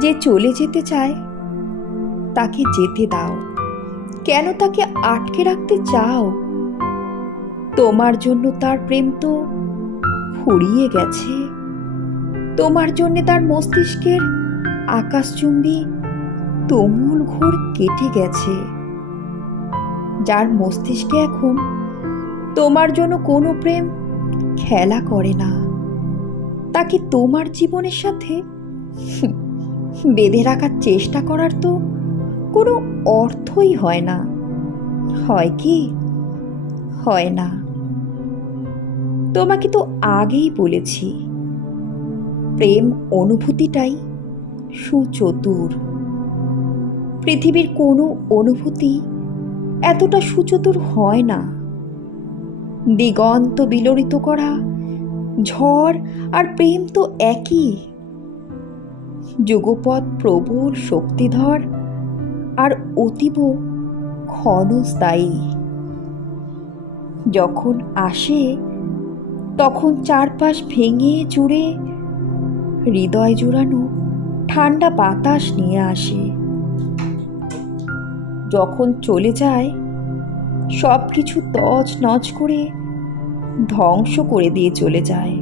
যে চলে যেতে চায়, তাকে যেতে দাও। কেন তাকে আটকে রাখতে চাও? তোমার জন্য তার প্রেম তো ফুরিয়ে গেছে। তোমার জন্য তার মস্তিষ্কের আকাশচুম্বী তুমুল ঘোর কেটে গেছে। যার মস্তিষ্কে এখন তোমার জন্য কোনো প্রেম খেলা করে না। তাকে তোমার জীবনের সাথে বেঁধে রাখার চেষ্টা করার তো কোনো অর্থই হয় না। হয় কি? হয় না। তোমাকে তো আগেই বলেছি। প্রেম অনুভূতিটাই সুচতুর। পৃথিবীর কোনো অনুভূতি এতটা সুচতুর হয় না। দিগন্ত বিলরিত করা, ঝড় আর প্রেম তো একই। যুগপৎ প্রবল শক্তিধর আর অতীব ক্ষণস্থায়ী। যখন আসে, তখন চারপাশ ভেঙে চুড়ে হৃদয় জুড়ানো ঠান্ডা বাতাস নিয়ে আসে। যখন চলে যায় সব কিছু তজ নজ করে ধ্বংস করে দিয়ে চলে যায়।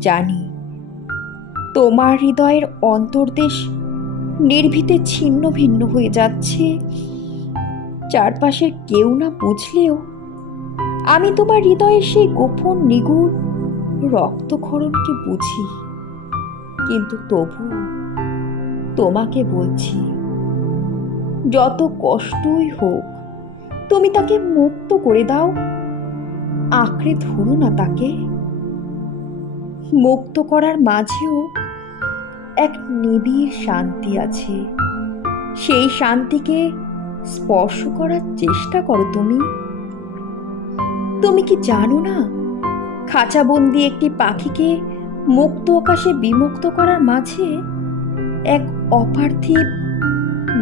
জানি তোমার হৃদয়ের অন্তর্দেশ নির্ভীতে ছিন্ন ভিন্ন হয়ে যাচ্ছে। চারপাশের কেউ না বুঝলেও আমি তোমার হৃদয়ের সেই গোপন নিগুড় রক্তক্ষরণকে বুঝি। কিন্তু তবু তোমাকে বলছি, যত কষ্টই হোক, তুমি তাকে মুক্ত করে দাও। আঁকড়ে ধরো না তাকে। মুক্ত করার মাঝেও এক নিবিড় শান্তি আছে। সেই শান্তিকে স্পর্শ করার চেষ্টা করো তুমি। তুমি কি জানো না, খাঁচাবন্দি একটি পাখিকে মুক্ত আকাশে বিমুক্ত করার মাঝে এক অপার্থিব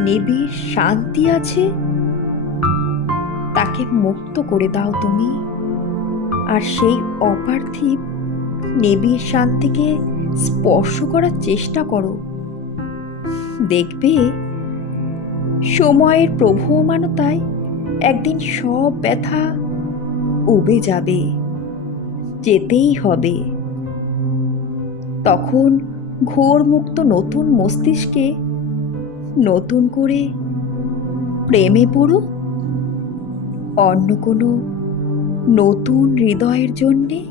নিবিড় শান্তি আছে? তাকে মুক্ত করে দাও তুমি। আর সেই অপার্থিব নিবিড় শান্তিকে স্পর্শ করার চেষ্টা করো। দেখবে সময়ের প্রভুমানতায় একদিন সব ব্যথা উবে যাবে, যেতেই হবে। তখন ঘোর মুক্ত নতুন মস্তিষ্কে নতুন করে প্রেমে পড়ো। অন্য কোনো নতুন হৃদয়ের জন্যে